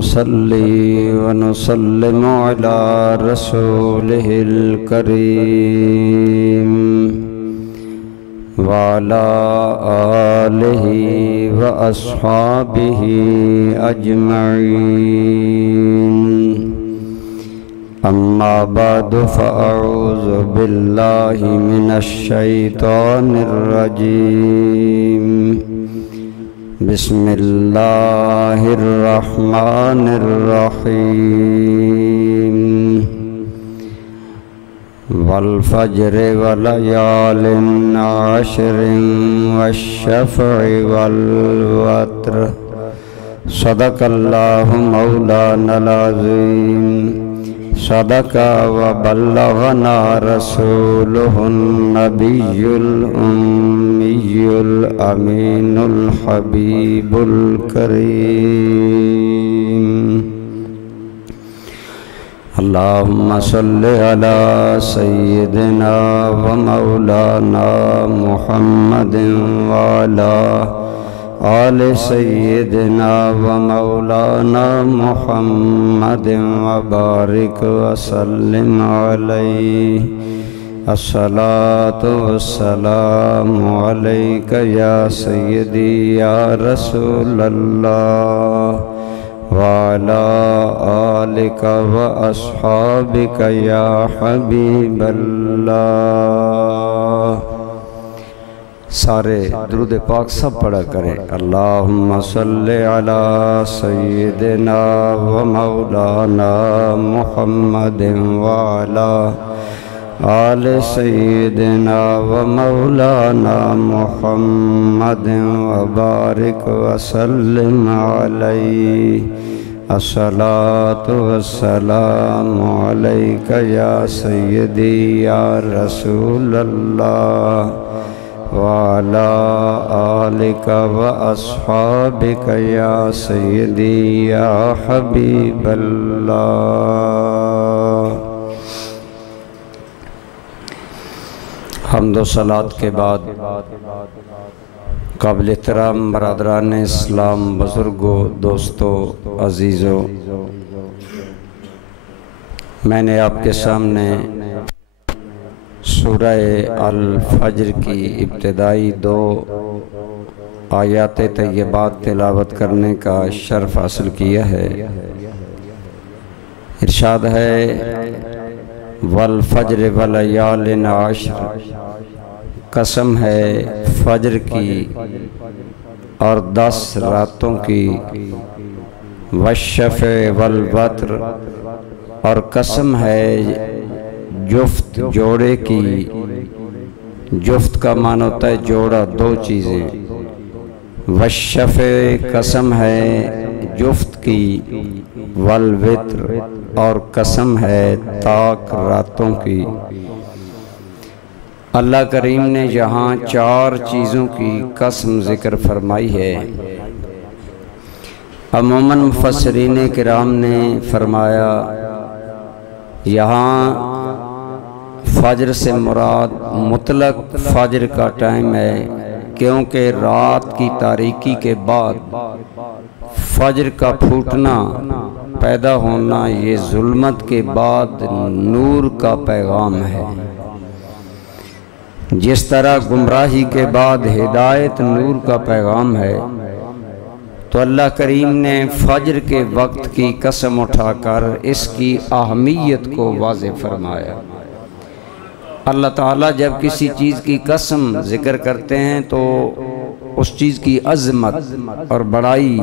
ونصلي ونسلم على رسوله الكريم وعلى آله وأصحابه أجمعين. أما بعد فأعوذ بالله من الشيطان الرجيم. بسم الله الرحمن الرحيم. والفجر وليال عشر والشفع والوتر صدق الله مولانا العظيم. صدق وبلغنا رسوله النبي الأمي الأمين الحبيب الكريم. اللهم صل على سيدنا ومولانا محمد وعلى آل سيدنا ومولانا محمد وبارك وسلم عليه. الصلاة والسلام عليك يا سيدي يا رسول الله وعلى آلك وأصحابك يا حبيب الله. سارے درود پاک سب پڑھا کریں. اللہم صلی علی سیدنا و مولانا محمد وعلا آل سیدنا و مولانا محمد وبارک وسلم علیہ. الصلاة والسلام علیک یا سیدی یا رسول اللہ وعلى آلك وأصحابك يا سيدي يا حبيب الله. حمد و صلاة کے بعد قابل احترام برادران اسلام، بزرگوں، دوستوں، عزیزوں، میں نے آپ کے سامنے سورہ الفجر کی ابتدائی 2 آیات طیبات تلاوت کرنے کا شرف حاصل کیا ہے. ارشاد ہے والفجر ولیال عشر، قسم ہے فجر کی اور 10 راتوں کی، والشفع والوتر، اور قسم ہے جفت جوڑے کی. جفت کا معنی ہوتا ہے جوڑا، 2 چیزیں. والشفع قسم ہے جفت کی، والوتر اور قسم ہے طاق راتوں کی. اللہ کریم نے یہاں 4 چیزوں کی قسم ذکر فرمائی ہے. عموماً مفسرین کرام نے فرمایا یہاں فجر سے مراد مطلق فجر کا ٹائم ہے، کیونکہ رات کی تاریکی کے بعد فجر کا پھوٹنا، پیدا ہونا، یہ ظلمت کے بعد نور کا پیغام ہے. جس طرح گمراہی کے بعد ہدایت نور کا پیغام ہے، تو اللہ کریم نے فجر کے وقت کی قسم اٹھا کر اس کی اہمیت کو واضح فرمایا. اللہ تعالیٰ جب کسی چیز کی قسم ذکر کرتے ہیں تو اس چیز کی عظمت اور بڑائی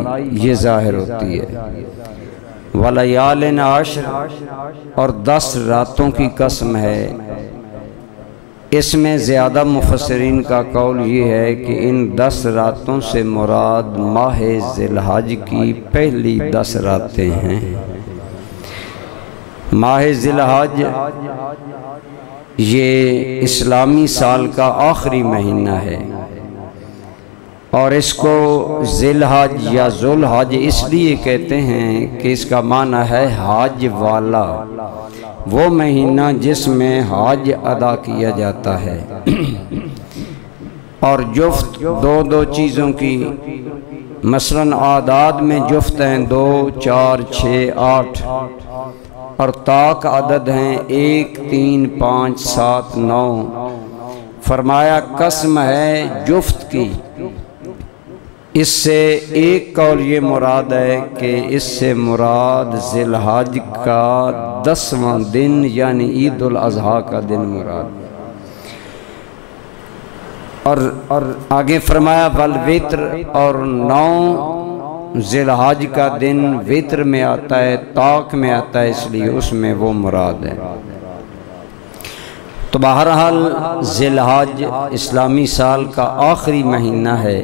یہ ظاہر ہوتی ہے. ولیال عشر، اور 10 راتوں کی قسم ہے. اس میں زیادہ مفسرین کا قول یہ ہے کہ ان 10 راتوں سے مراد ماہ ذی الحج کی پہلی 10 راتیں ہیں. ماہ ذی الحج یہ اسلامی سال کا آخری مہینہ ہے، اور اس کو ذی الحج یا ذو الحج اس لیے کہتے ہیں کہ اس کا معنی ہے حج والا، وہ مہینہ جس میں حج ادا کیا جاتا ہے۔ اور جفت دو چیزوں کی مثلاً اعداد میں جفت ہیں 2 4 6 8 اور طاق عدد ہیں 1 3 5 7 9۔ فرمایا قسم ہے جفت کی۔ اس سے ایک قول یہ مراد ہے کہ اس سے مراد ذی الحج کا 10واں دن یعنی عید الاضحیٰ کا دن مراد۔ اور آگے فرمایا والوتر، اور 9 ذی الحج کا دن وتر میں آتا ہے، طاق میں آتا ہے، اس لیے اس میں وہ مراد ہے۔ تو بہرحال ذی الحج اسلامی سال کا آخری مہینہ ہے۔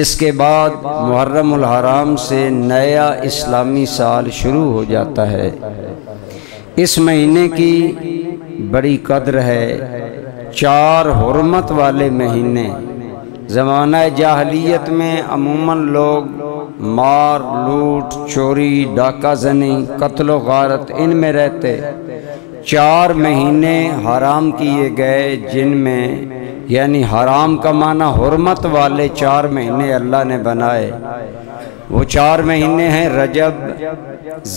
اس کے بعد محرم الحرام سے نیا اسلامی سال شروع ہو جاتا ہے۔ اس مہینے کی بڑی قدر ہے۔ 4 حرمت والے مہینے۔ زمانہ جاہلیت میں عموماً لوگ مار لوٹ چوری ڈاکہ زنی قتل و غارت ان میں رہتے۔ 4 مہینے حرام کیے گئے جن میں، یعنی حرام کا معنی حرمت والے 4 مہینے اللہ نے بنائے۔ وہ 4 مہینے ہیں رجب،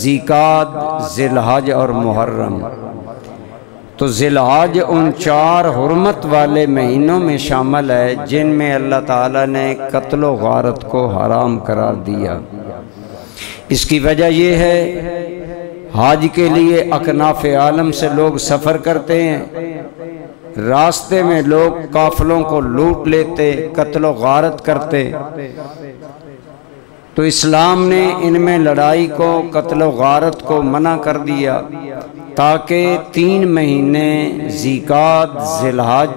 ذیقعد، ذی الحج اور محرم۔ تو ذی الحج ان 4 حرمت والے مہینوں میں شامل ہے جن میں اللہ تعالیٰ نے قتل و غارت کو حرام قرار دیا۔ اس کی وجہ یہ ہے حج کے لیے اکناف عالم سے لوگ سفر کرتے ہیں، راستے میں لوگ قافلوں کو لوٹ لیتے، قتل و غارت کرتے۔ تو اسلام نے ان میں لڑائی کو، قتل و غارت کو منع کر دیا، تاکہ 3 مہینے ذیقعد، ذی الحج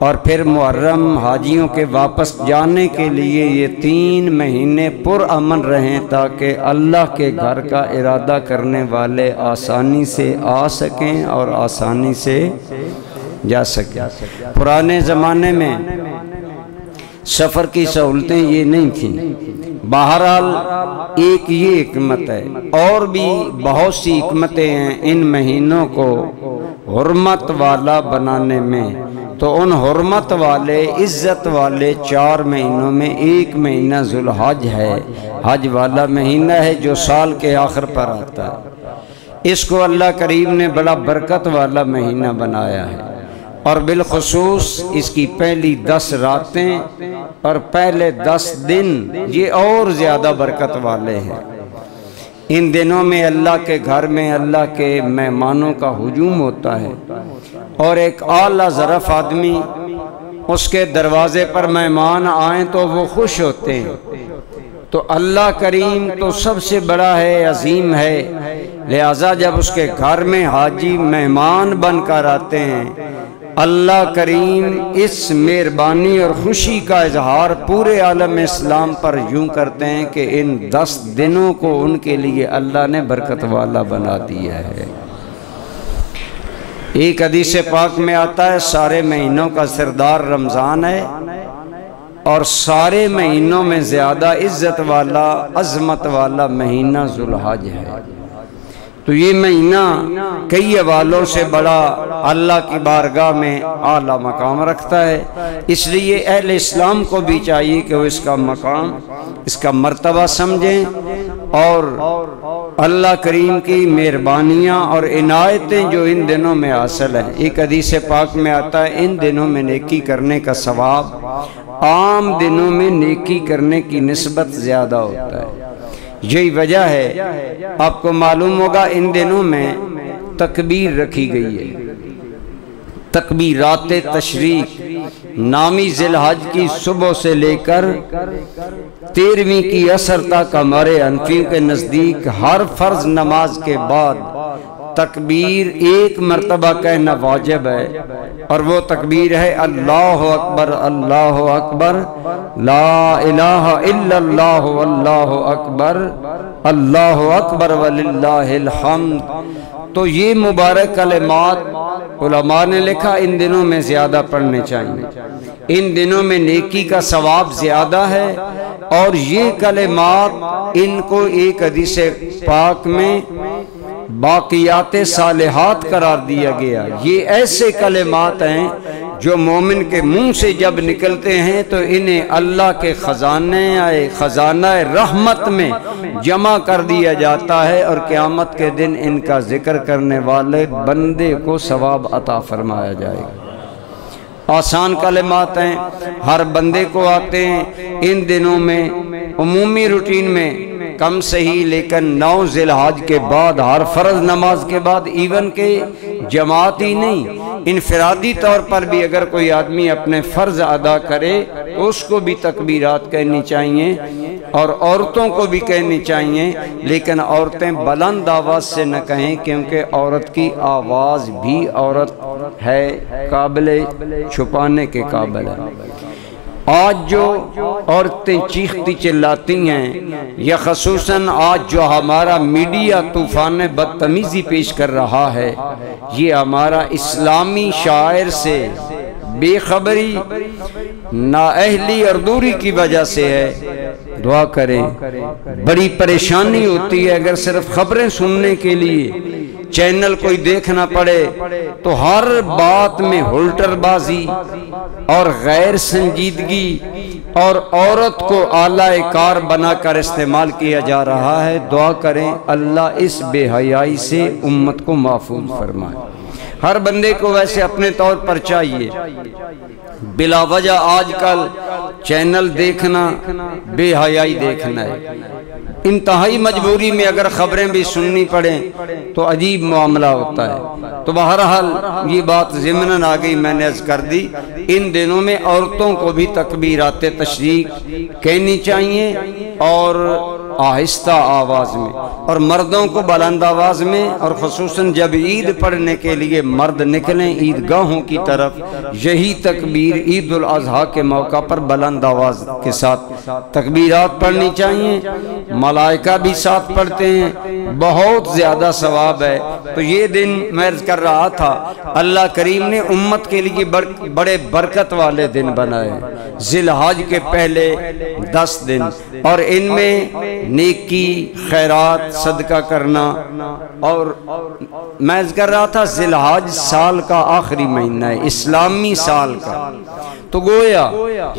اور پھر محرم حاجیوں کے واپس جانے کے لیے یہ 3 مہینے پرامن رہیں، تاکہ اللہ کے گھر کا ارادہ کرنے والے آسانی سے آ سکیں اور آسانی سے جا سکیں۔ پرانے زمانے میں سفر کی سہولتیں یہ نہیں تھیں۔ بہرحال ایک یہ حکمت ہے، اور بھی بہت سی حکمتیں ہیں ان مہینوں کو حرمت والا بنانے میں۔ تو ان حرمت والے عزت والے 4 مہینوں میں ایک مہینہ ذو الحج ہے، حج والا مہینہ ہے جو سال کے آخر پر آتا ہے۔ اس کو اللہ کریم نے بڑا برکت والا مہینہ بنایا ہے، اور بالخصوص اس کی پہلی 10 راتیں اور پہلے 10 دن یہ اور زیادہ برکت والے ہیں۔ ان دنوں میں اللہ کے گھر میں اللہ کے مہمانوں کا ہجوم ہوتا ہے، اور ایک اعلیٰ ظرف آدمی اس کے دروازے پر مہمان آئیں تو وہ خوش ہوتے ہیں۔ تو اللہ کریم تو سب سے بڑا ہے، عظیم ہے، لہذا جب اس کے گھر میں حاجی مہمان بن کر آتے ہیں، اللہ کریم اس مہربانی اور خوشی کا اظہار پورے عالم اسلام پر یوں کرتے ہیں کہ ان 10 دنوں کو ان کے لیے اللہ نے برکت والا بنا دیا ہے۔ ایک حدیث پاک میں آتا ہے سارے مہینوں کا سردار رمضان ہے، اور سارے مہینوں میں زیادہ عزت والا عظمت والا مہینہ ذو الحج ہے۔ تو یہ مہینہ کئی حوالوں سے بڑا اللہ کی بارگاہ میں اعلیٰ مقام رکھتا ہے، اس لیے اہل اسلام کو بھی چاہیے کہ وہ اس کا مقام، اس کا مرتبہ سمجھیں، اور اللہ کریم کی مہربانیاں اور عنایتیں جو ان دنوں میں حاصل ہیں۔ ایک حدیث پاک میں آتا ہے ان دنوں میں نیکی کرنے کا ثواب عام دنوں میں نیکی کرنے کی نسبت زیادہ ہوتا ہے۔ یہی وجہ ہے، آپ کو معلوم ہوگا ان دنوں میں تکبیر رکھی گئی ہے، تکبیرات تشریق نامی ذی الحج کی صبح سے لے کر 13ویں کی عصر تک ہمارے حنفیوں کے نزدیک ہر فرض نماز کے بعد تکبیر ایک مرتبہ کہنا واجب ہے، اور وہ تکبیر ہے اللہ اکبر اللہ اکبر لا الہ الا اللہ واللہ اکبر اللہ اکبر وللہ الحمد۔ تو یہ مبارک کلمات علماء نے لکھا ان دنوں میں زیادہ پڑھنے چاہیے، ان دنوں میں نیکی کا ثواب زیادہ ہے، اور یہ کلمات ان کو ایک حدیث پاک میں باقیات صالحات قرار دیا گیا۔ یہ ایسے کلمات ہیں جو مومن کے منہ سے جب نکلتے ہیں تو انہیں اللہ کے خزانہ رحمت میں جمع کر دیا جاتا ہے، اور قیامت کے دن ان کا ذکر کرنے والے بندے کو ثواب عطا فرمایا جائے گا۔ آسان کلمات ہیں، ہر بندے کو آتے ہیں۔ ان دنوں میں عمومی روٹین میں کم صحیح، لیکن 9 ذی الحج کے بعد ہر فرض نماز کے بعد، ایون کہ جماعت ہی نہیں، انفرادی طور پر بھی اگر کوئی آدمی اپنے فرض ادا کرے تو اس کو بھی تکبیرات کہنی چاہیے، اور عورتوں کو بھی کہنی چاہیے، لیکن عورتیں بلند آواز سے نہ کہیں، کیونکہ عورت کی آواز بھی عورت ہے، قابل چھپانے کے قابل ہے۔ آج جو عورتیں چیختی چلاتی ہیں، یا خصوصاً آج جو ہمارا میڈیا طوفان بدتمیزی پیش کر رہا ہے، یہ ہمارا اسلامی شاعر سے بے خبری، نااہلی اور دوری کی وجہ سے ہے۔ دعا کریں، بڑی پریشانی ہوتی ہے اگر صرف خبریں سننے کے لیے چینل کوئی دیکھنا پڑے تو ہر بات میں ہلٹر بازی اور غیر سنجیدگی اور عورت کو آلہ کار بنا کر استعمال کیا جا رہا ہے۔ دعا کریں اللہ اس بے حیائی سے امت کو محفوظ فرمائے۔ ہر بندے کو ویسے اپنے طور پر چاہیے، بلا وجہ آج کل چینل دیکھنا بے حیائی دیکھنا ہے۔ انتہائی مجبوری میں اگر خبریں بھی سننی پڑیں تو عجیب معاملہ ہوتا ہے۔ تو بہرحال یہ بات ضمناً آ گئی، میں نے عرض کر دی، ان دنوں میں عورتوں کو بھی تکبیرات تشریق کہنی چاہیے، اور آہستہ آواز میں، اور مردوں کو بلند آواز میں، اور خصوصاً جب عید پڑھنے کے لیے مرد نکلیں عیدگاہوں کی طرف، یہی تکبیر عید الاضحیٰ کے موقع پر بلند آواز کے ساتھ تکبیرات پڑھنی چاہیے۔ ملائکہ بھی ساتھ پڑھتے ہیں، بہت زیادہ ثواب ہے۔ تو یہ دن میں عرض کر رہا تھا، اللہ کریم نے امت کے لیے بڑے برکت والے دن بنائے، ذی الحج کے پہلے 10 دن، اور ان میں نیکی، خیرات، صدقہ کرنا، اور میں عرض کر رہا تھا ذی الحج سال کا آخری مہینہ ہے، اسلامی سال کا، تو گویا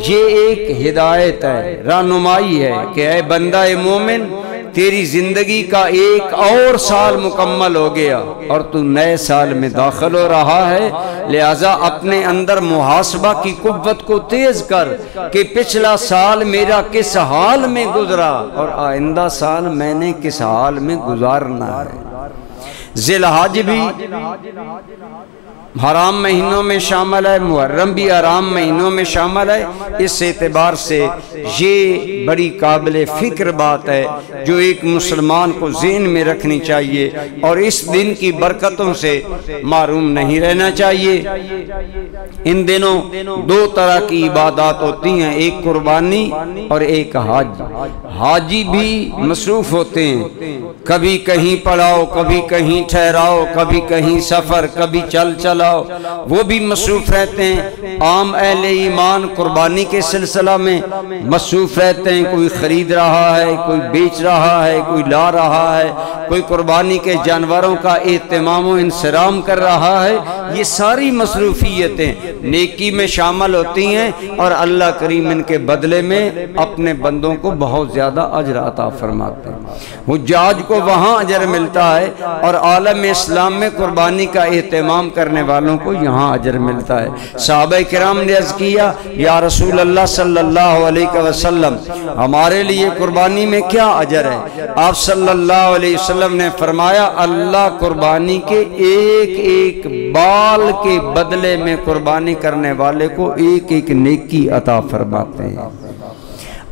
یہ ایک ہدایت ہے، رہنمائی ہے کہ اے بندہ مومن، تیری زندگی کا ایک اور سال مکمل ہو گیا اور تو نئے سال میں داخل ہو رہا ہے، لہٰذا اپنے اندر محاسبہ کی قوت کو تیز کر کہ پچھلا سال میرا کس حال میں گزرا اور آئندہ سال میں نے کس حال میں گزارنا ہے۔ ذی الحج بھی حرام مہینوں میں شامل ہے، محرم بھی حرام مہینوں میں شامل ہے۔ اس اعتبار سے یہ بڑی قابل فکر بات ہے جو ایک مسلمان کو ذہن میں رکھنی چاہیے، اور اس دن کی برکتوں سے محروم نہیں رہنا چاہیے۔ ان دنوں 2 طرح کی عبادات ہوتی ہیں، ایک قربانی اور ایک حج۔ حاجی بھی مصروف ہوتے ہیں، کبھی کہیں پڑھاؤ، کبھی کہیں ٹھہراؤ، کبھی کہیں سفر، کبھی چل چلاؤ، وہ بھی مصروف رہتے ہیں۔ عام اہل ایمان قربانی کے سلسلہ میں مصروف رہتے ہیں، کوئی خرید رہا ہے، کوئی بیچ رہا ہے، کوئی لا رہا ہے، کوئی قربانی کے جانوروں کا اہتمام و انصرام کر رہا ہے۔ یہ ساری مصروفیتیں نیکی میں شامل ہوتی ہیں، اور اللہ کریم ان کے بدلے میں اپنے بندوں کو بہت زیادہ اجر عطا فرماتے ہیں۔ حجاج کو وہاں اجر ملتا ہے، اور عالم اسلام میں قربانی کا اہتمام کرنے والوں کو یہاں اجر ملتا ہے۔ صحابہ کرام نے عرض کیا، یا رسول اللہ صلی اللہ علیہ وسلم، ہمارے لیے قربانی میں کیا اجر ہے؟ آپ صلی اللہ علیہ وسلم نے فرمایا، اللہ قربانی کے ایک ایک بال کے بدلے میں قربانی کرنے والے کو ایک ایک نیکی عطا فرماتے ہیں۔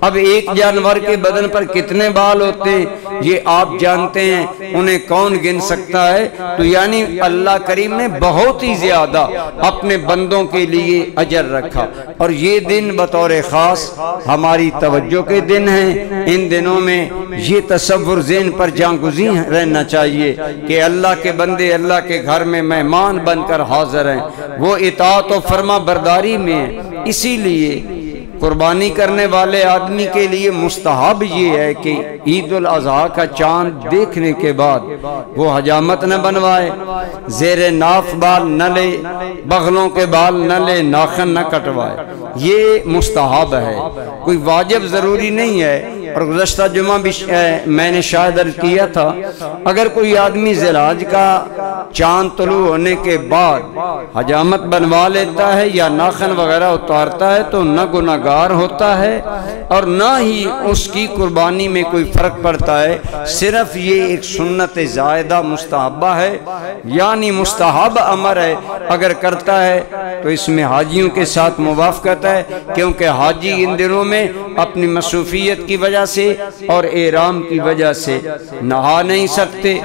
اب ایک جانور کے بدن پر کتنے بال ہوتے ہیں یہ آپ جانتے ہیں، انہیں کون گن سکتا ہے؟ تو یعنی اللہ کریم نے بہت ہی زیادہ اپنے بندوں کے لیے اجر رکھا، اور یہ دن بطور خاص ہماری توجہ کے دن ہیں۔ ان دنوں میں یہ تصور ذہن پر جانگزیں رہنا چاہیے کہ اللہ کے بندے اللہ کے گھر میں مہمان بن کر حاضر ہیں، وہ اطاعت و فرما برداری میں ہیں، اسی لیے قربانی کرنے والے آدمی کے لیے مستحب یہ ہے کہ عید الاضحیٰ کا چاند دیکھنے کے بعد وہ حجامت نہ بنوائے، زیر ناف بال نہ لے، بغلوں کے بال نہ لے، ناخن نہ کٹوائے، یہ مستحب ہے، کوئی واجب ضروری نہیں ہے۔ اور گزشتہ جمعہ بھی میں نے شاید عرض کیا تھا، اگر کوئی آدمی ذی الحج کا چاند طلوع ہونے کے بعد حجامت بنوا لیتا ہے یا ناخن وغیرہ اتارتا ہے تو نہ گناہگار ہوتا ہے اور نہ ہی اس کی قربانی میں کوئی فرق پڑتا ہے، صرف یہ ایک سنت زائدہ مستحبہ ہے، یعنی مستحب امر ہے، اگر کرتا ہے تو اس میں حاجیوں کے ساتھ موافقت ہے، کیونکہ حاجی ان دنوں میں اپنی مصروفیت کی وجہ سے اور احرام کی وجہ سے نہا نہیں سکتے،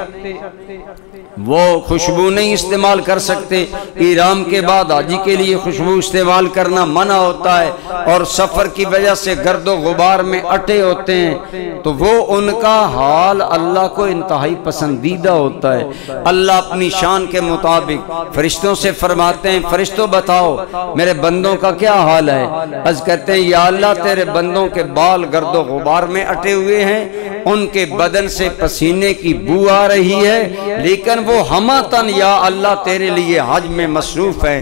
وہ خوشبو نہیں استعمال کر سکتے، احرام کے بعد حاجی کے لیے خوشبو استعمال کرنا منع ہوتا ہے، اور سفر کی وجہ سے گرد و غبار میں اٹے ہوتے ہیں، تو وہ ان کا حال اللہ کو انتہائی پسندیدہ ہوتا ہے۔ اللہ اپنی شان کے مطابق فرشتوں سے فرماتے ہیں، فرشتوں بتاؤ میرے بندوں کا کیا حال ہے؟ عرض کرتے ہیں یا اللہ تیرے بندوں کے بال گرد و غبار میں اٹے ہوئے ہیں، ان کے بدن سے پسینے کی بو آ رہی ہے، لیکن وہ ہماتن یا اللہ تیرے لیے حج میں مصروف ہیں۔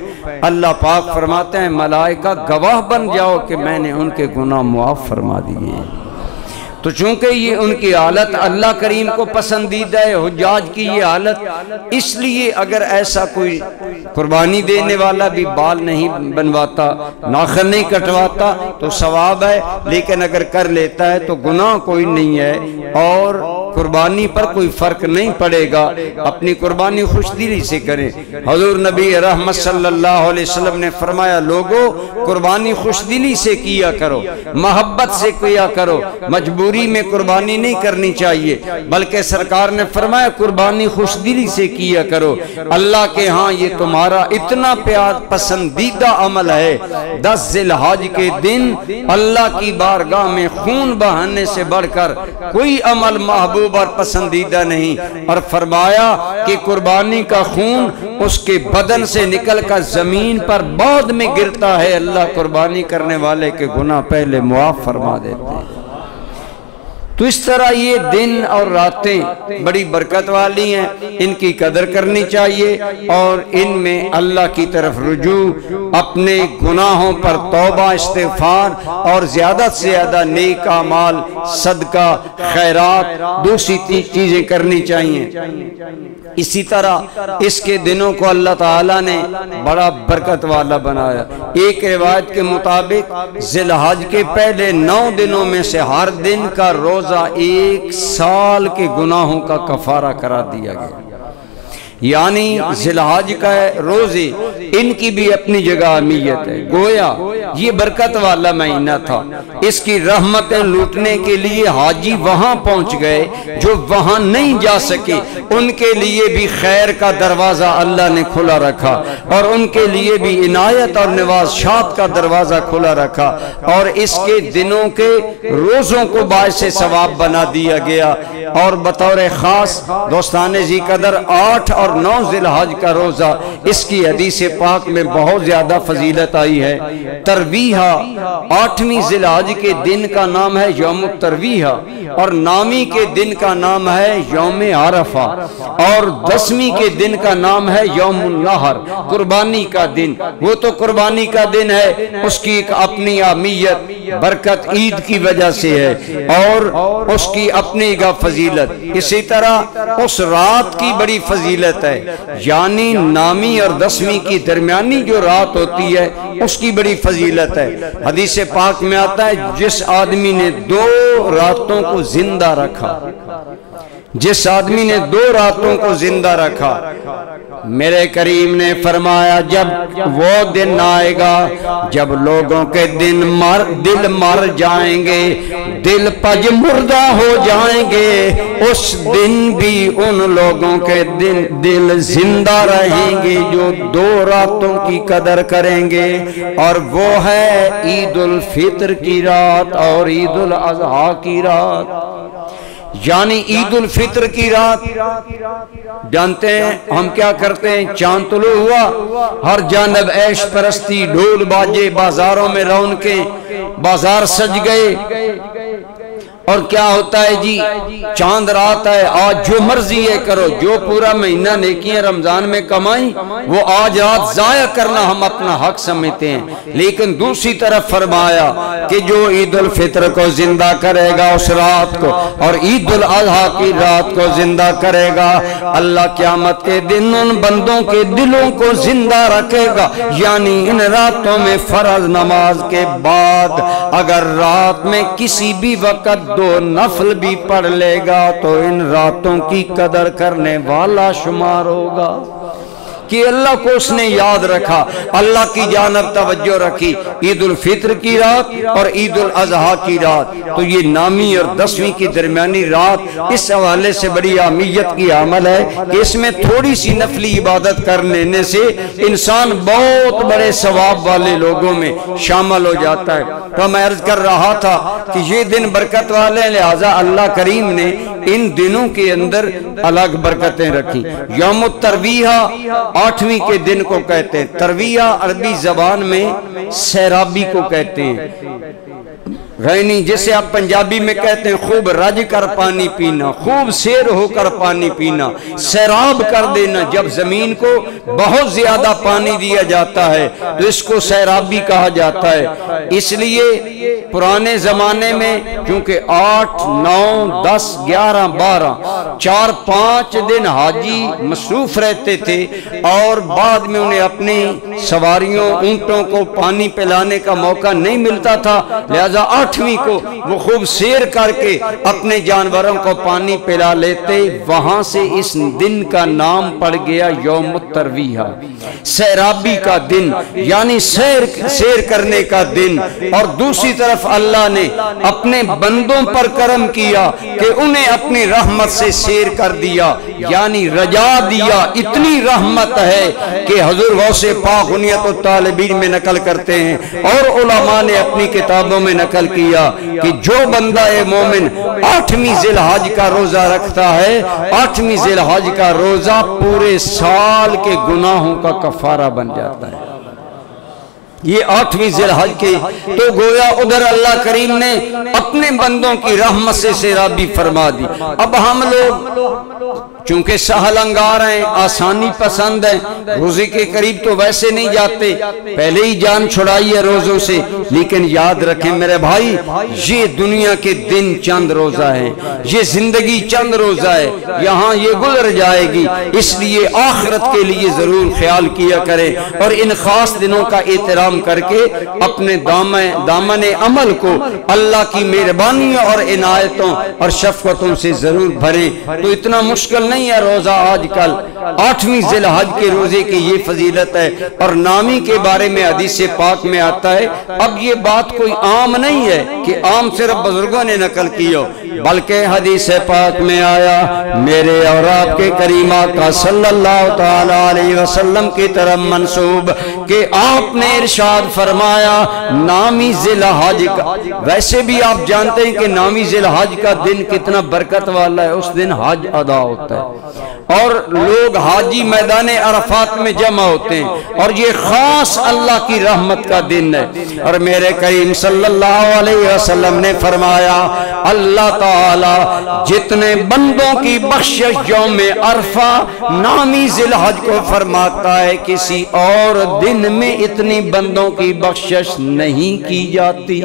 اللہ پاک فرماتے ہیں ملائکہ گواہ بن جاؤ کہ میں نے ان کے گناہ معاف فرما دیے۔ تو چونکہ یہ ان کی حالت اللہ کریم کو پسندیدہ ہے، حجاج کی یہ حالت، اس لیے اگر ایسا کوئی قربانی دینے والا بھی بال نہیں بنواتا، ناخن نہیں کٹواتا تو ثواب ہے، لیکن اگر کر لیتا ہے تو گناہ کوئی نہیں ہے اور قربانی پر کوئی فرق نہیں پڑے گا۔ اپنی قربانی خوش دلی سے کریں۔ حضور نبی رحمت صلی اللہ علیہ وسلم نے فرمایا لوگو قربانی خوش دلی سے کیا کرو، محبت سے کیا کرو، مجبوری میں قربانی نہیں کرنی چاہیے، بلکہ سرکار نے فرمایا قربانی خوش دلی سے کیا کرو، اللہ کے ہاں یہ تمہارا اتنا پیار پسندیدہ عمل ہے۔ 10 ذی الحج کے دن اللہ کی بارگاہ میں خون بہانے سے بڑھ کر کوئی عمل محبوب اور پسندیدہ نہیں، اور فرمایا کہ قربانی کا خون اس کے بدن سے نکل کر زمین پر بعد میں گرتا ہے، اللہ قربانی کرنے والے کے گناہ پہلے معاف فرما دیتے ہیں۔ تو اس طرح یہ دن اور راتیں بڑی برکت والی ہیں، ان کی قدر کرنی چاہیے اور ان میں اللہ کی طرف رجوع، اپنے گناہوں پر توبہ استغفار اور زیادہ سے زیادہ نیک اعمال، صدقہ، خیرات، دوسری چیزیں کرنی چاہیے۔ اسی طرح اس کے دنوں کو اللہ تعالیٰ نے بڑا برکت والا بنایا۔ ایک روایت کے مطابق ذی الحج کے پہلے 9 دنوں میں سے ہر دن کا روزہ 1 سال کے گناہوں کا کفارہ قرار دیا گیا، یعنی ذی الحج کا روزے ان کی بھی اپنی جگہ اہمیت ہے۔ گویا یہ برکت والا مہینہ تھا، اس کی رحمتیں لوٹنے کے لیے حاجی وہاں پہنچ گئے، جو وہاں نہیں جا سکے ان کے لیے بھی خیر کا دروازہ اللہ نے کھلا رکھا، اور ان کے لیے بھی عنایت اور نوازشات کا دروازہ کھلا رکھا، اور اس کے دنوں کے روزوں کو باعث ثواب بنا دیا گیا۔ اور بطور خاص دوستان ذی قدر 8 اور 9 ذی الحج کا روزہ، اس کی حدیث پاک میں بہت زیادہ فضیلت آئی ہے۔ ترویحہ 8ویں ذی الحج کے دن کا نام ہے یوم الترویحہ، اور 9ویں کے دن کا نام ہے یوم عرفہ، اور 10ویں کے دن کا نام ہے یوم النحر، قربانی کا دن۔ وہ تو قربانی کا دن ہے، اس کی ایک اپنی اہمیت برکت عید کی وجہ سے ہے، اور اس کی اپنی فضیلت۔ اسی طرح اس رات کی بڑی فضیلت ہے، یعنی 9ویں اور 10ویں کی درمیانی جو رات ہوتی ہے اس کی بڑی فضیلت ہے۔ حدیث پاک میں آتا ہے جس آدمی نے 2 راتوں کو زندہ رکھا، جس آدمی نے 2 راتوں کو زندہ رکھا، میرے کریم نے فرمایا جب وہ دن آئے گا جب لوگوں کے دل مر جائیں گے، دل پج مردہ ہو جائیں گے، اس دن بھی ان لوگوں کے دل زندہ رہیں گے جو 2 راتوں کی قدر کریں گے، اور وہ ہے عید الفطر کی رات اور عید الاضحیٰ کی رات۔ یعنی عید الفطر کی رات جانتے ہیں ہم کیا کرتے ہیں، چاند طلوع ہوا، ہر جانب عیش پرستی، ڈھول باجے، بازاروں میں رونقیں، بازار سج گئے، اور کیا ہوتا ہے جی چاند رات ہے، آج جو مرضی ہے کرو، جو پورا مہینہ نیکیاں رمضان میں کمائیں وہ آج رات ضائع کرنا ہم اپنا حق سمجھتے ہیں۔ لیکن دوسری طرف فرمایا کہ جو عید الفطر کو زندہ کرے گا اس رات کو، اور عید الاضحیٰ کی رات کو زندہ کرے گا، اللہ قیامت کے دن ان بندوں کے دلوں کو زندہ رکھے گا۔ یعنی ان راتوں میں فرض نماز کے بعد اگر رات میں کسی بھی وقت 2 نفل بھی پڑھ لے گا تو ان راتوں کی قدر کرنے والا شمار ہوگا، کہ اللہ کو اس نے یاد رکھا، اللہ کی جانب توجہ رکھی۔ عید الفطر کی رات اور عید الاضحیٰ کی رات، تو یہ نامی اور 10ویں کی درمیانی رات اس حوالے سے بڑی اہمیت کی عمل ہے کہ اس میں تھوڑی سی نفلی عبادت کر لینے سے انسان بہت بڑے ثواب والے لوگوں میں شامل ہو جاتا ہے۔ تو میں عرض کر رہا تھا کہ یہ دن برکت والے، لہٰذا اللہ کریم نے ان دنوں کے اندر الگ برکتیں رکھی۔ یوم الترویہ 8ویں کے دن کو کہتے ہیں، ترویہ عربی زبان میں سیرابی کو کہتے ہیں، غینی جسے آپ پنجابی میں کہتے ہیں خوب رج کر پانی پینا، خوب سیر ہو کر پانی پینا، سیراب کر دینا۔ جب زمین کو بہت زیادہ پانی دیا جاتا ہے تو اس کو سیرابی کہا جاتا ہے۔ اس لیے پرانے زمانے میں کیونکہ 8، 9، 10، 11، 12 4-5 دن حاجی مصروف رہتے تھے اور بعد میں انہیں اپنی سواریوں اونٹوں کو پانی پلانے کا موقع نہیں ملتا تھا، لہذا 8ویں کو وہ خوب سیر کر کے اپنے جانوروں کو پانی پلا لیتے۔ وہاں سے اس دن کا نام پڑ گیا یوم الترویہ، سیرابی کا دن، یعنی سیر کرنے کا دن۔ اور دوسری طرف اللہ نے اپنے بندوں پر کرم کیا کہ انہیں اپنی رحمت سے سیر کر دیا، یعنی رجا دیا۔ اتنی رحمت ہے کہ حضور غوث پاک غنیت الطالبین میں نقل کرتے ہیں اور علماء نے اپنی کتابوں میں نقل کیا کہ جو بندہ مومن 8ویں ذی الحج کا روزہ رکھتا ہے، 8ویں ذی الحج کا روزہ پورے سال کے گناہوں کا کفارہ بن جاتا ہے۔ یہ 8ویں ذی الحج کی، تو گویا ادھر اللہ کریم نے اپنے بندوں کی رحمت سے سیرابی فرما دی۔ اب ہم لوگ چونکہ سہل انگار ہیں، آسانی پسند ہیں، روزے کے قریب تو ویسے نہیں جاتے، پہلے ہی جان چھڑائی ہے روزوں سے۔ لیکن یاد رکھیں میرے بھائی، یہ دنیا کے دن چند روزہ ہیں، یہ زندگی چند روزہ ہے، یہاں یہ گزر جائے گی، اس لیے آخرت کے لیے ضرور خیال کیا کریں اور ان خاص دنوں کا احترام کر کے اپنے دامن عمل کو اللہ کی مہربانیوں اور عنایتوں اور شفقتوں سے ضرور بھریں۔ تو اتنا مشکل نہیں ہے روزہ آج کل، 8ویں ذی الحج کے روزے کی یہ فضیلت ہے۔ اور نامی کے بارے میں حدیث پاک میں آتا ہے، اب یہ بات کوئی عام نہیں ہے کہ عام صرف بزرگوں نے نقل کی ہو، بلکہ حدیث پاک میں آیا میرے اور آپ کے کریم آقا صلی اللہ تعالی علیہ وسلم کی طرف منسوب کہ آپ نے ارشاد فرمایا نامی ذی الحج کا، ویسے بھی آپ جانتے ہیں کہ نامی ذی الحج کا دن کتنا برکت والا ہے، اس دن حج ادا ہوتا ہے اور لوگ حاجی میدان عرفات میں جمع ہوتے ہیں اور یہ خاص اللہ کی رحمت کا دن ہے۔ اور میرے کریم صلی اللہ علیہ وسلم نے فرمایا اللہ تعالی جتنے بندوں کی بخشش یوم عرفہ نامی ذی الحج کو فرماتا ہے، کسی اور دن میں اتنی بندوں کی بخشش نہیں کی جاتی۔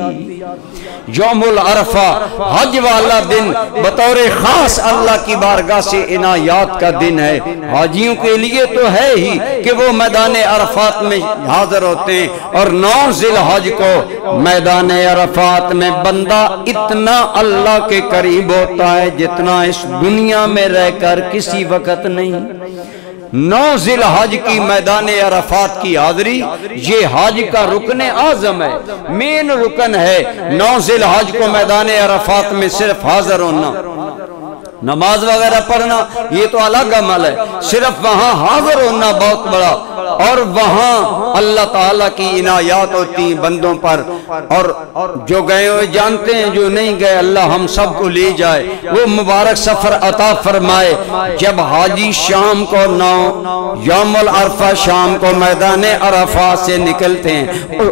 یوم العرفہ حج والا دن بطور خاص اللہ کی بارگاہ سے عنایات کا دن ہے۔ حاجیوں کے لیے تو ہے ہی کہ وہ میدان عرفات میں حاضر ہوتے ہیں، اور 9 ذی الحج کو میدان عرفات میں بندہ اتنا اللہ کے قریب ہوتا ہے جتنا اس دنیا میں رہ کر کسی وقت نہیں۔ 9 ذی الحج کی میدان عرفات کی حاضری یہ حج کا رکن اعظم ہے، مین رکن ہے۔ 9 ذی الحج کو میدان عرفات میں صرف حاضر ہونا، نماز وغیرہ پڑھنا یہ تو الگ عمل ہے، صرف وہاں حاضر ہونا بہت بڑا اور وہاں اللہ تعالیٰ کی عنایات ہوتی ہیں بندوں پر، اور جو گئے ہوئے جانتے ہیں، جو نہیں گئے اللہ ہم سب کو لے جائے، وہ مبارک سفر عطا فرمائے۔ جب حاجی شام کو یوم العرفہ شام کو میدان عرفات سے نکلتے ہیں،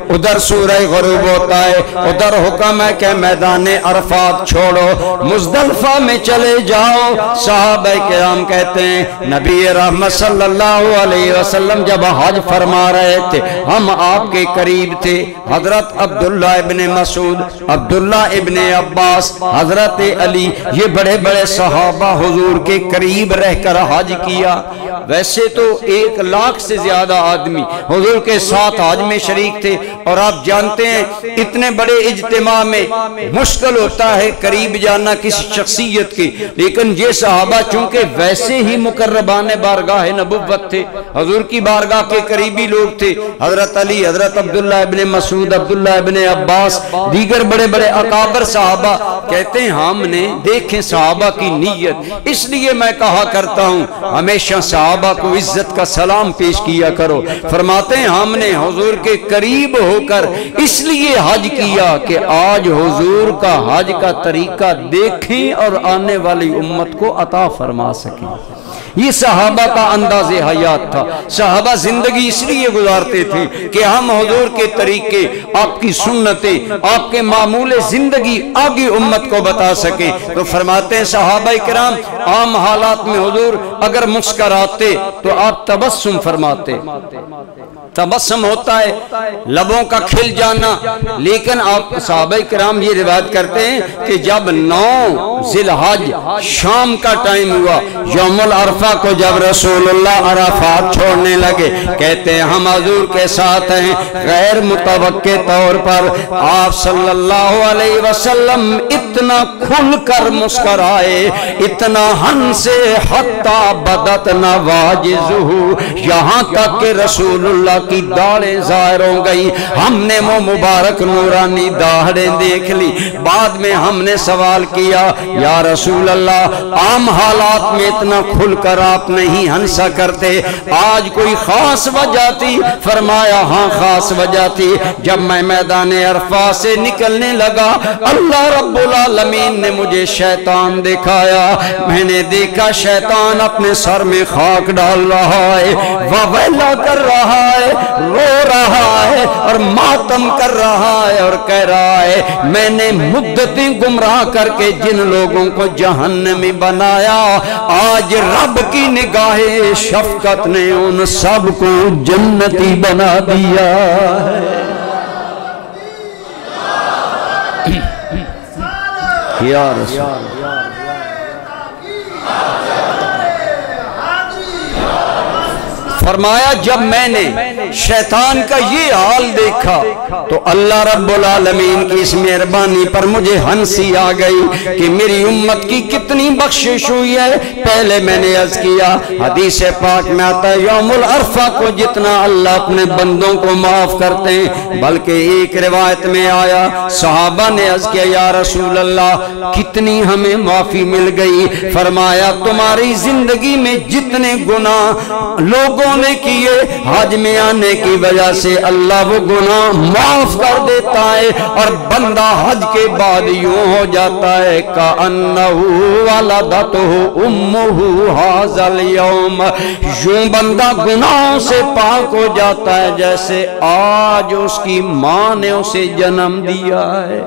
ادھر سورہ غروب ہوتا ہے، ادھر حکم ہے کہ میدان عرفات چھوڑو، مزدلفہ میں چلے جاؤ۔ صحابہ کرام کہتے ہیں نبی رحمت صلی اللہ علیہ وسلم جب حج فرما رہے تھے، ہم آپ کے قریب تھے، حضرت عبداللہ ابن مسعود، عبداللہ ابن عباس، حضرت علی، یہ بڑے بڑے صحابہ حضور کے قریب رہ کر حج کیا۔ ویسے تو 1 لاکھ سے زیادہ آدمی حضور کے ساتھ حج میں شریک تھے، اور آپ جانتے ہیں اتنے بڑے اجتماع میں مشکل ہوتا ہے قریب جانا کسی شخصیت کی، لیکن یہ صحابہ چونکہ ویسے ہی مقربان بارگاہ نبوت تھے، حضور کی بارگاہ کے قریبی لوگ تھے، حضرت علی، حضرت عبداللہ ابن مسعود، عبداللہ ابن عباس، دیگر بڑے بڑے اکابر صحابہ کہتے ہیں ہم نے دیکھیں صحابہ کی نیت، اس لیے میں کہا کرتا ہوں ہمیشہ صحابہ کو عزت کا سلام پیش کیا کرو۔ فرماتے ہیں ہم نے حضور کے قریب ہو کر اس لیے حج کیا کہ آج حضور کا حج کا طریقہ دیکھیں اور آنے والی امت کو عطا فرما سکیں۔ یہ صحابہ کا انداز حیات تھا۔ صحابہ زندگی اس لیے گزارتے تھے کہ ہم حضور کے طریقے، آپ کی سنتیں، آپ کے معمول زندگی آگے امت کو بتا سکیں۔ تو فرماتے ہیں صحابہ کرام عام حالات میں حضور اگر مسکراتے تو آپ تبسم فرماتے، تبسم ہوتا ہے لبوں کا کھل جانا، لیکن آپ صحابہ کرام یہ روایت کرتے ہیں کہ جب 9 ذی الحج شام کا ٹائم ہوا، یوم العرفہ کو جب رسول اللہ عرفات چھوڑنے لگے، کہتے ہیں ہم حضور کے ساتھ ہیں، غیر متوقع طور پر آپ صلی اللہ علیہ وسلم اتنا کھل کر مسکرائے، اتنا ہنسے حتی بدت نواجزہ، یہاں تک کہ رسول اللہ کی داڑھیں ظاہر ہو گئی۔ ہم نے وہ مبارک نورانی داڑھیں دیکھ لی، بعد میں ہم نے سوال کیا یا رسول اللہ عام حالات میں اتنا کھل کر آپ نہیں ہنسا کرتے، آج کوئی خاص وجہ تھی؟ فرمایا ہاں خاص وجہ تھی، جب میں میدان عرفات سے نکلنے لگا اللہ رب العالمین نے مجھے شیطان دکھایا، میں نے دیکھا شیطان اپنے سر میں خاک ڈال رہا ہے، وویلا کر رہا ہے، رو رہا ہے اور ماتم کر رہا ہے اور کہہ رہا ہے میں نے مدتیں گمراہ کر کے جن لوگوں کو جہنمی بنایا، آج رب کی نگاہ شفقت نے ان سب کو جنتی بنا دیا ہے۔ یا رسول فرمایا جب میں نے شیطان کا یہ حال دیکھا تو اللہ رب العالمین کی اس مہربانی پر مجھے ہنسی آ گئی کہ میری امت کی کتنی بخشش ہوئی ہے۔ پہلے میں نے عرض کیا حدیث پاک میں آتا ہے یوم العرفہ کو جتنا اللہ اپنے بندوں کو معاف کرتے ہیں، بلکہ ایک روایت میں آیا صحابہ نے عرض کیا یا رسول اللہ کتنی ہمیں معافی مل گئی؟ فرمایا تمہاری زندگی میں جتنے گناہ لوگوں نے کیے حج میں آنے کی وجہ سے اللہ وہ گناہ معاف کر دیتا ہے، اور بندہ حج کے بعد یوں ہو جاتا ہے کأنہ ولدتہ امہ ھذا اليوم، یوں بندہ گناہوں سے پاک ہو جاتا ہے جیسے آج اس کی ماں نے اسے جنم دیا ہے۔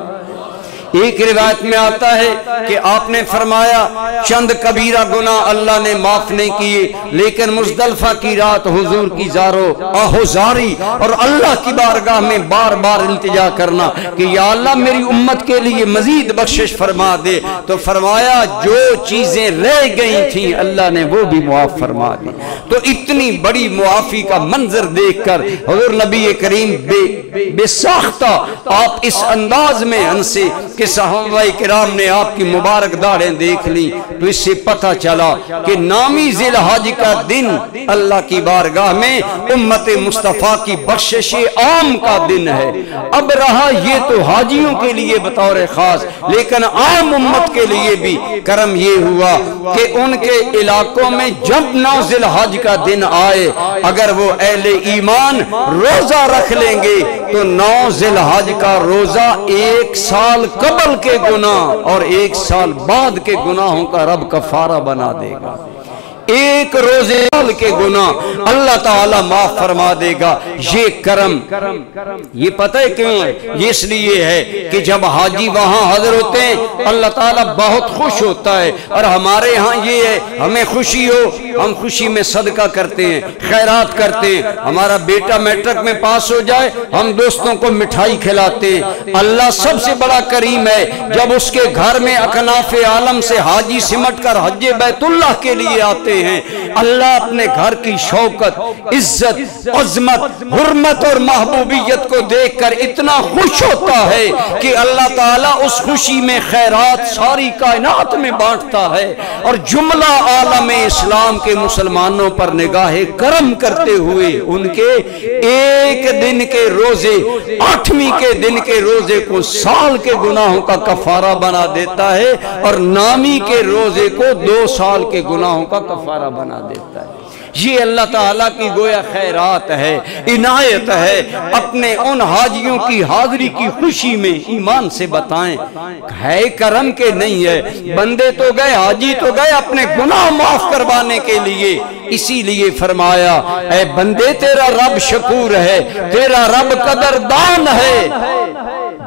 ایک روایت میں آتا ہے کہ آپ نے فرمایا چند کبیرہ گناہ اللہ نے معاف نہیں کیے، لیکن مزدلفہ کی رات حضور کی زارو آہوزاری اور اللہ کی بارگاہ میں بار بار التجا کرنا کہ یا اللہ میری امت کے لیے مزید بخشش فرما دے، تو فرمایا جو چیزیں رہ گئی تھیں اللہ نے وہ بھی معاف فرما دی۔ تو اتنی بڑی معافی کا منظر دیکھ کر حضور نبی کریم بے ساختہ آپ اس انداز میں ہنسے کہ کہ صحابہ کرام نے آپ کی مبارک داڑھیں دیکھ لی تو اس سے پتہ چلا کہ نامی ذی الحج کا دن اللہ کی بارگاہ میں امت مصطفیٰ کی بخشش عام کا دن ہے۔ اب رہا یہ تو حاجیوں کے لیے بطور خاص، لیکن عام امت کے لیے بھی کرم یہ ہوا کہ ان کے علاقوں میں جب 9 ذی الحج کا دن آئے، اگر وہ اہل ایمان روزہ رکھ لیں گے تو 9 ذی الحج کا روزہ 1 سال قبل کے گناہ اور 1 سال بعد کے گناہوں کا رب کفارہ بنا دے گا۔ ایک روزے کے گناہ اللہ تعالیٰ معاف فرما دے گا۔ یہ کرم، یہ پتہ ہے کیوں ہے؟ یہ اس لیے ہے کہ جب حاجی وہاں حاضر ہوتے ہیں اللہ تعالیٰ بہت خوش ہوتا ہے، اور ہمارے ہاں یہ ہے ہمیں خوشی ہو ہم خوشی میں صدقہ کرتے ہیں، خیرات کرتے ہیں۔ ہمارا بیٹا میٹرک میں پاس ہو جائے ہم دوستوں کو مٹھائی کھلاتے ہیں۔ اللہ سب سے بڑا کریم ہے، جب اس کے گھر میں اکناف عالم سے حاجی سمٹ کر حج بیت اللہ کے لیے آتے ہیں، اللہ اپنے گھر کی شوکت، عزت، عظمت، حرمت اور محبوبیت کو دیکھ کر اتنا خوش ہوتا ہے کہ اللہ تعالیٰ اس خوشی میں خیرات ساری کائنات میں بانٹتا ہے، اور جملہ عالم اسلام کے مسلمانوں پر نگاہ کرم کرتے ہوئے ان کے ایک دن کے روزے، 8ویں کے دن کے روزے کو سال کے گناہوں کا کفارہ بنا دیتا ہے، اور نامی کے روزے کو 2 سال کے گناہوں کا کفارہ بنا دیتا ہے۔ یہ اللہ تعالیٰ کی گویا خیرات ہے، عنایت ہے۔ اپنے ان حاجیوں کی حاضری کی خوشی میں ایمان سے بتائیں، ہے کرم کے نہیں ہے؟ بندے تو گئے، حاجی تو گئے اپنے گناہ معاف کروانے کے لیے، اسی لیے فرمایا اے بندے تیرا رب شکور ہے، تیرا رب قدردان ہے۔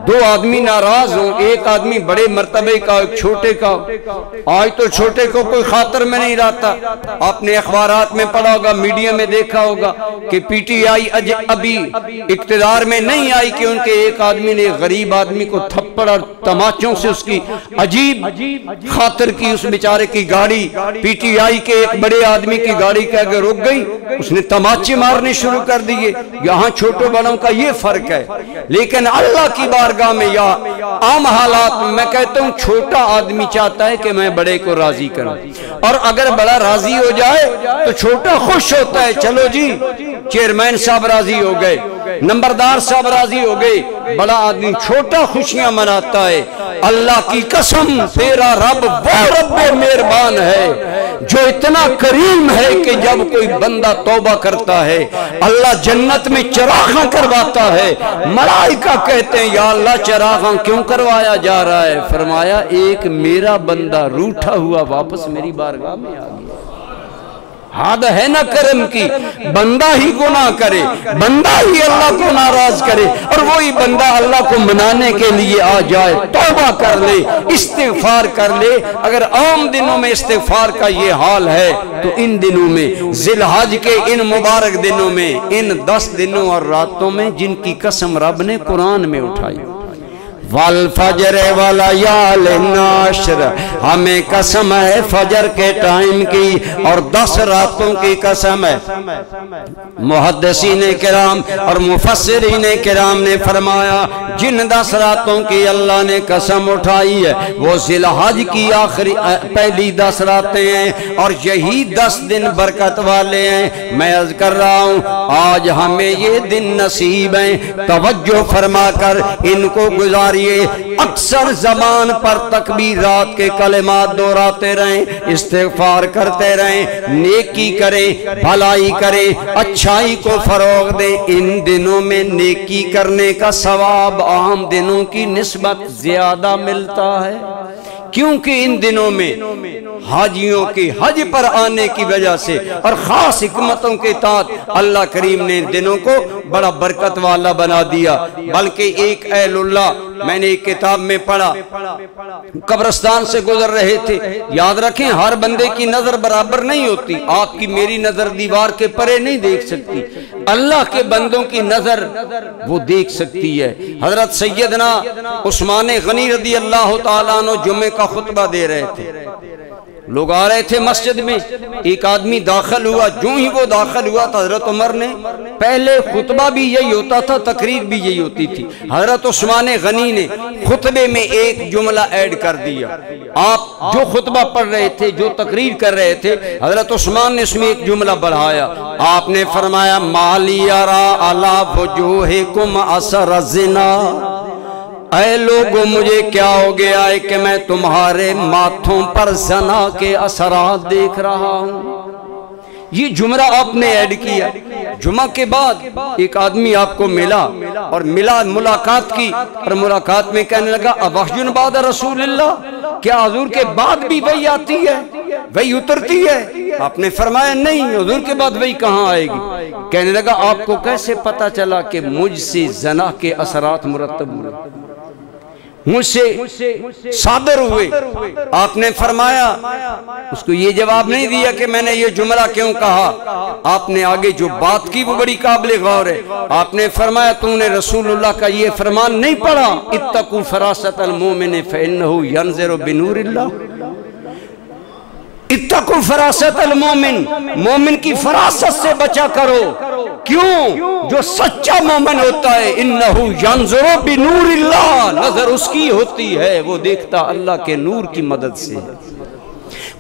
2 آدمی ناراض ہوں، ایک آدمی بڑے مرتبے کا، ایک چھوٹے کا، آج تو چھوٹے کو کوئی خاطر میں نہیں رہتا۔ آپ نے اخبارات میں پڑھا ہوگا، میڈیا میں دیکھا ہوگا کہ پی ٹی آئی ابھی اقتدار میں نہیں آئی کہ ان کے ایک آدمی نے غریب آدمی کو تھپڑ اور تماچوں سے اس کی عجیب خاطر کی، اس بیچارے کی گاڑی پی ٹی آئی کے ایک بڑے آدمی کی گاڑی کے آگے رک گئی، اس نے تماچے مارنے شروع کر دیے۔ یہاں چھوٹوں بڑوں کا یہ فرق ہے، لیکن اللہ کی بارگاہ میں یا عام حالات میں میں کہتا ہوں چھوٹا آدمی چاہتا ہے کہ میں بڑے کو راضی کروں، اور اگر بڑا راضی ہو جائے تو چھوٹا خوش ہوتا ہے، چلو جی چیئرمین صاحب راضی ہو گئے، نمبردار صاحب راضی ہو گئے، بڑا آدمی چھوٹا خوشیاں مناتا ہے۔ اللہ کی قسم تیرا رب وہ رب مہربان ہے جو اتنا کریم ہے کہ جب کوئی بندہ توبہ کرتا ہے اللہ جنت میں چراغاں کرواتا ہے۔ ملائکہ کہتے ہیں یا اللہ چراغاں کیوں کروایا جا رہا ہے؟ فرمایا ایک میرا بندہ روٹھا ہوا واپس میری بارگاہ میں آ گیا۔ حد ہے نا کرم کی، بندہ ہی گناہ کرے، بندہ ہی اللہ کو ناراض کرے، اور وہی بندہ اللہ کو منانے کے لیے آ جائے، توبہ کر لے، استغفار کر لے۔ اگر عام دنوں میں استغفار کا یہ حال ہے تو ان دنوں میں، ذی الحج کے ان مبارک دنوں میں، ان 10 دنوں اور راتوں میں جن کی قسم رب نے قرآن میں اٹھائی، والفجر والیال عشر، ہمیں قسم ہے فجر کے ٹائم کی اور 10 راتوں کی قسم ہے۔ محدثین کرام اور مفسرین کرام نے فرمایا جن 10 راتوں کی اللہ نے قسم اٹھائی ہے وہ ذی الحج کی آخری پہلی 10 راتیں ہیں، اور یہی 10 دن برکت والے ہیں۔ میں عرض کر رہا ہوں آج ہمیں یہ دن نصیب ہیں، توجہ فرما کر ان کو گزار اکثر زبان پر تکبیرات کے کلمات دہراتے رہیں، استغفار کرتے رہیں، نیکی کریں، بھلائی کریں، اچھائی کو فروغ دیں۔ ان دنوں میں نیکی کرنے کا ثواب عام دنوں کی نسبت زیادہ ملتا ہے، کیونکہ ان دنوں میں حاجیوں کی حج پر آنے کی وجہ سے اور خاص حکمتوں کے تحت اللہ کریم نے ان دنوں کو بڑا برکت والا بنا دیا۔ بلکہ ایک اہل اللہ، میں نے ایک کتاب میں پڑھا، قبرستان سے گزر رہے تھے۔ یاد رکھیں ہر بندے کی نظر برابر نہیں ہوتی، آپ کی میری نظر دیوار کے پرے نہیں دیکھ سکتی، اللہ کے بندوں کی نظر وہ دیکھ سکتی ہے۔ حضرت سیدنا عثمان غنی رضی اللہ تعالیٰ عنہ جمعے کا خطبہ دے رہے تھے، لوگ آ رہے تھے مسجد میں، ایک آدمی داخل ہوا، جو ہی وہ داخل ہوا تو حضرت عمر نے، پہلے خطبہ بھی یہی ہوتا تھا، تقریر بھی یہی ہوتی تھی، حضرت عثمان غنی نے خطبے میں ایک جملہ ایڈ کر دیا۔ آپ جو خطبہ پڑھ رہے تھے، جو تقریر کر رہے تھے، حضرت عثمان نے اس میں ایک جملہ بڑھایا۔ آپ نے فرمایا مالی ارا علی وجوہکم اثر الزنا، اے لوگوں مجھے کیا ہو گیا ہے کہ میں تمہارے ماتھوں پر زنا کے اثرات دیکھ رہا ہوں۔ یہ جملہ آپ نے ایڈ کیا۔ جمعہ کے بعد ایک آدمی آپ کو ملا اور ملاقات کی، اور ملاقات میں کہنے لگا اوحی بعد رسول اللہ، کیا حضور کے بعد بھی وحی آتی ہے، وحی اترتی ہے؟ آپ نے فرمایا نہیں، حضور کے بعد وحی کہاں آئے گی؟ کہنے لگا آپ کو کیسے پتا چلا کہ مجھ سے زنا کے اثرات مرتب ہوئے، مجھ سے صادر ہوئے؟ آپ نے فرمایا، اس کو یہ جواب نہیں دیا کہ میں نے یہ جملہ کیوں کہا، آپ نے آگے جو بات کی وہ بڑی قابل غور ہے۔ آپ نے فرمایا تم نے رسول اللہ کا یہ فرمان نہیں پڑھا، اتقوا فراست المومن فإنہ ینظر بنور اللہ، اتقوا فراست المومن، مومن کی فراست سے بچا کرو۔ کیوں؟ جو سچا مومن ہوتا ہے انہو ینظر بنور اللہ، نظر اس کی ہوتی ہے، وہ دیکھتا اللہ کے نور کی مدد سے۔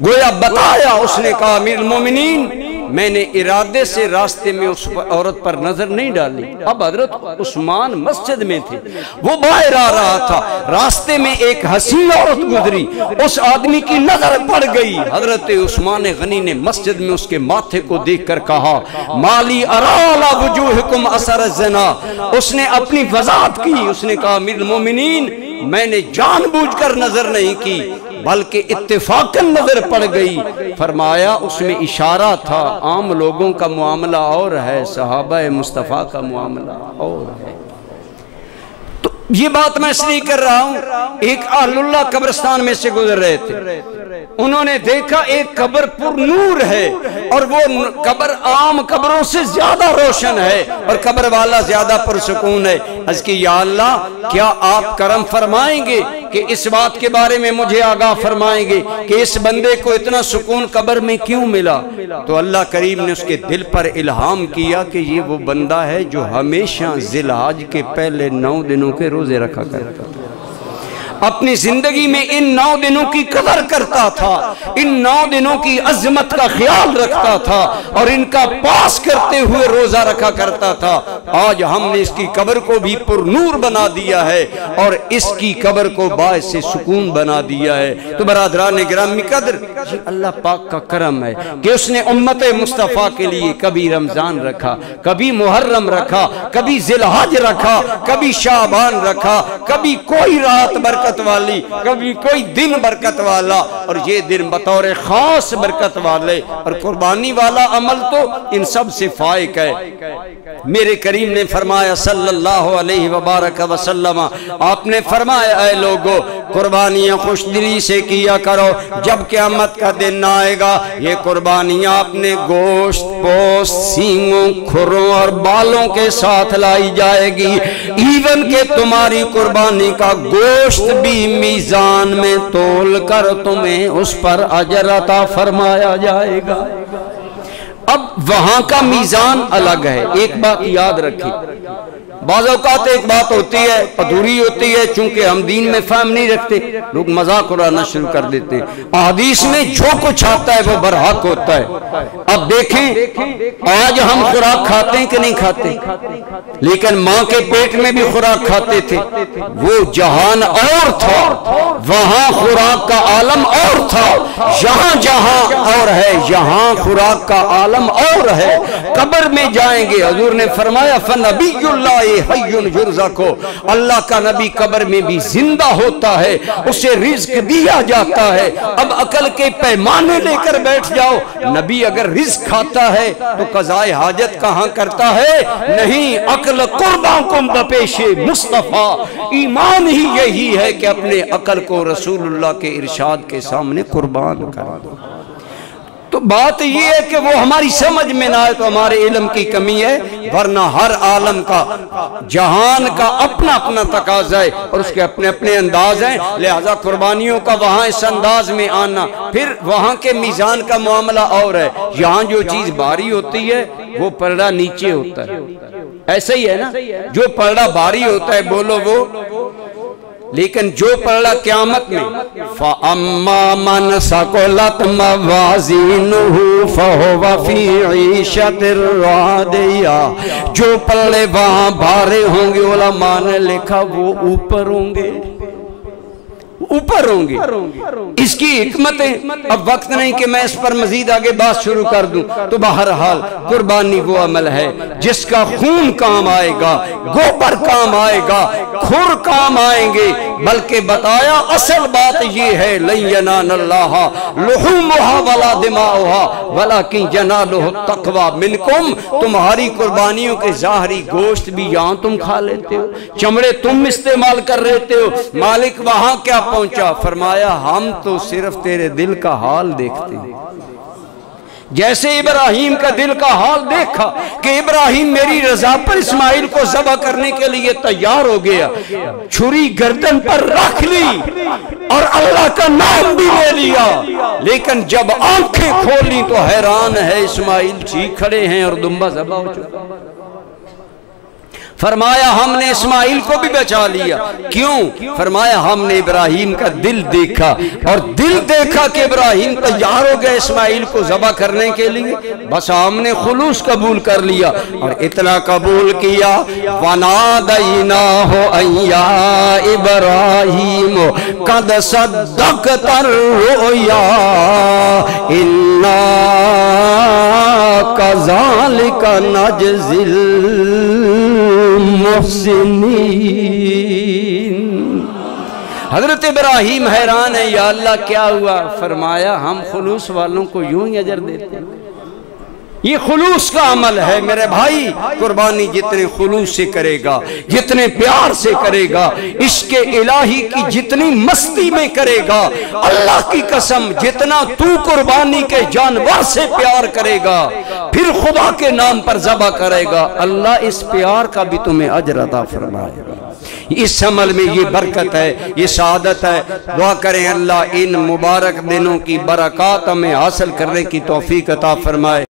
گویا بتایا، اس نے کہا امیر المومنین میں نے ارادے سے راستے میں اس عورت پر نظر نہیں ڈالی۔ اب حضرت عثمان مسجد میں تھے، وہ باہر آ رہا تھا، راستے میں ایک حسین عورت گزری، اس آدمی کی نظر پڑ گئی۔ حضرت عثمان غنی نے مسجد میں اس کے ماتھے کو دیکھ کر کہا مالی ارا علی وجوہکم اثر الزنا، اس نے اپنی وضاحت کی، اس نے کہا امیر المومنین میں نے جان بوجھ کر نظر نہیں کی بلکہ اتفاقاً نظر پڑ گئی۔ فرمایا اس میں اشارہ تھا عام لوگوں کا معاملہ اور ہے، صحابہ مصطفیٰ کا معاملہ اور ہے۔ تو یہ بات میں اس لیے کر رہا ہوں، ایک اہل اللہ قبرستان میں سے گزر رہے تھے، انہوں نے دیکھا ایک قبر پر نور ہے اور وہ قبر عام قبروں سے زیادہ روشن ہے اور قبر والا زیادہ پرسکون ہے۔ عرض کی یا اللہ کیا آپ کرم فرمائیں گے کہ اس بات کے بارے میں مجھے آگاہ فرمائیں گے کہ اس بندے کو اتنا سکون قبر میں کیوں ملا؟ تو اللہ کریم نے اس کے دل پر الہام کیا کہ یہ وہ بندہ ہے جو ہمیشہ ذی الحج کے پہلے 9 دنوں کے روزے رکھا کرتا تھا، اپنی زندگی میں ان 9 دنوں کی قدر کرتا تھا، ان 9 دنوں کی عظمت کا خیال رکھتا تھا اور ان کا پاس کرتے ہوئے روزہ رکھا کرتا تھا۔ آج ہم نے اس کی قبر کو بھی پر نور بنا دیا ہے اور اس کی قبر کو باعث سکون بنا دیا ہے۔ تو برادران گرامی قدر، یہ اللہ پاک کا کرم ہے کہ اس نے امت مصطفیٰ کے لیے کبھی رمضان رکھا، کبھی محرم رکھا، کبھی ذی الحج رکھا، کبھی شعبان رکھا، کبھی کوئی رات برکت والی، کبھی کوئی دن برکت والا، اور یہ دن بطور خاص برکت والے اور قربانی والا عمل تو ان سب سے فائق ہے۔ میرے کریم نے فرمایا صلی اللہ علیہ وبارک وسلم، آپ نے فرمایا اے لوگو قربانیاں خوش دلی سے کیا کرو، جب قیامت کا دن آئے گا یہ قربانیاں اپنے گوشت، پوست، سینگوں، کھروں اور بالوں کے ساتھ لائی جائے گی، ایون کہ تمہاری قربانی کا گوشت بھی میزان میں تول کر تمہیں اس پر اجر عطا فرمایا جائے گا۔ اب وہاں کا میزان الگ ہے، ایک بات یاد رکھیں، بعض اوقات ایک بات ہوتی ہے ادھوری ہوتی ہے، چونکہ ہم دین میں فہم نہیں رکھتے، لوگ مذاق اڑانا شروع کر دیتے ہیں۔ احادیث میں جو کچھ آتا ہے وہ برحق ہوتا ہے۔ اب دیکھیں آج ہم خوراک کھاتے ہیں کہ نہیں کھاتے، لیکن ماں کے پیٹ میں بھی خوراک کھاتے تھے، وہ جہان اور تھا، وہاں خوراک کا عالم اور تھا، یہاں جہاں اور ہے، یہاں خوراک کا عالم اور ہے۔ قبر میں جائیں گے، حضور نے فرمایا فنبی اللہ حی یرزق، اللہ کا نبی قبر میں بھی زندہ ہوتا ہے، اسے رزق دیا جاتا ہے۔ اب عقل کے پیمانے لے کر بیٹھ جاؤ، نبی اگر رزق کھاتا ہے تو قضائے حاجت کہاں کرتا ہے؟ نہیں، عقل قرباں کم بپیش مصطفیٰ، ایمان ہی یہی ہے کہ اپنے عقل کو رسول اللہ کے ارشاد کے سامنے قربان کر دو۔ تو تو بات یہ ہے کہ وہ ہماری سمجھ میں نہ آئے تو ہمارے علم کی کمی ہے، ورنہ ہر عالم کا جہان کا اپنا اپنا تقاضا ہے اور اس کے اپنے اپنے انداز ہیں، لہذا قربانیوں کا وہاں اس انداز میں آنا، پھر وہاں کے میزان کا معاملہ اور ہے۔ یہاں جو چیز بھاری ہوتی ہے وہ پلڑا نیچے ہوتا ہے، ایسا ہی ہے نا، جو پلڑا بھاری ہوتا ہے بولو وہ، لیکن جو پلڑا قیامت میں فَأَمَّا مَنْ ثَقُلَتْ مَوَازِينُهُ فَهُوَ فِي عِيشَةٍ رَاضِيَةٍ، جو پلڑے وہاں بھارے ہوں گے، علماء نے لکھا وہ اوپر ہوں گے، اوپر ہوں گے۔ اس کی حکمتیں اب وقت نہیں کہ میں اس پر مزید آگے بات شروع کر دوں، تو بہرحال قربانی وہ عمل ہے جس کا خون کام آئے گا، گوبر کام آئے گا، کھر کام آئیں گے، بلکہ بتایا اصل بات یہ ہے لَن يَنَالَ اللَّهَ لُحُومُهَا وَلَا دِمَاؤُهَا وَلَكِنْ يَنَالُهُ التَّقْوَىٰ مِنْكُمْ، تمہاری قربانیوں کے ظاہری گوشت بھی یہاں تم کھا لیتے ہو، چمڑے تم استعمال کر لیتے ہو، مالک وہاں کیا پہنچا؟ فرمایا ہم تو صرف تیرے دل کا حال دیکھتے ہیں۔ جیسے ابراہیم کا دل کا حال دیکھا کہ ابراہیم میری رضا پر اسماعیل کو ذبح کرنے کے لیے تیار ہو گیا، چھری گردن پر رکھ لی اور اللہ کا نام بھی لے لیا، لیکن جب آنکھیں کھولی تو حیران ہے اسماعیل ٹھیک کھڑے ہیں اور دمبا ذبح ہو چکا۔ فرمایا ہم نے اسماعیل کو بھی بچا لیا، کیوں؟ فرمایا ہم نے ابراہیم کا دل دیکھا، اور دل دیکھا کہ ابراہیم تیار ہو گئے اسماعیل کو ذبح کرنے کے لیے، بس ہم نے خلوص قبول کر لیا، اور اتنا قبول کیا وَنَادَيْنَاهُ أَن يَا إِبْرَاهِيمُ قَدْ صَدَّقْتَ الرُّؤْيَا إِنَّا كَذَلِكَ نَجْزِي محسنین۔ حضرت ابراہیم حیران ہے، یا اللہ کیا ہوا؟ فرمایا ہم خلوص والوں کو یوں ہی اجر دیتے ہیں، یہ خلوص کا عمل ہے میرے بھائی۔ قربانی جتنے خلوص سے کرے گا، جتنے پیار سے کرے گا، عشق الہی کی جتنی مستی میں کرے گا، اللہ کی قسم جتنا تو قربانی کے جانور سے پیار کرے گا، پھر خدا کے نام پر ذبح کرے گا، اللہ اس پیار کا بھی تمہیں اجر عطا فرمائے گا۔ اس عمل میں یہ برکت ہے، یہ سعادت ہے۔ دعا کریں اللہ ان مبارک دنوں کی برکات ہمیں حاصل کرنے کی توفیق عطا فرمائے۔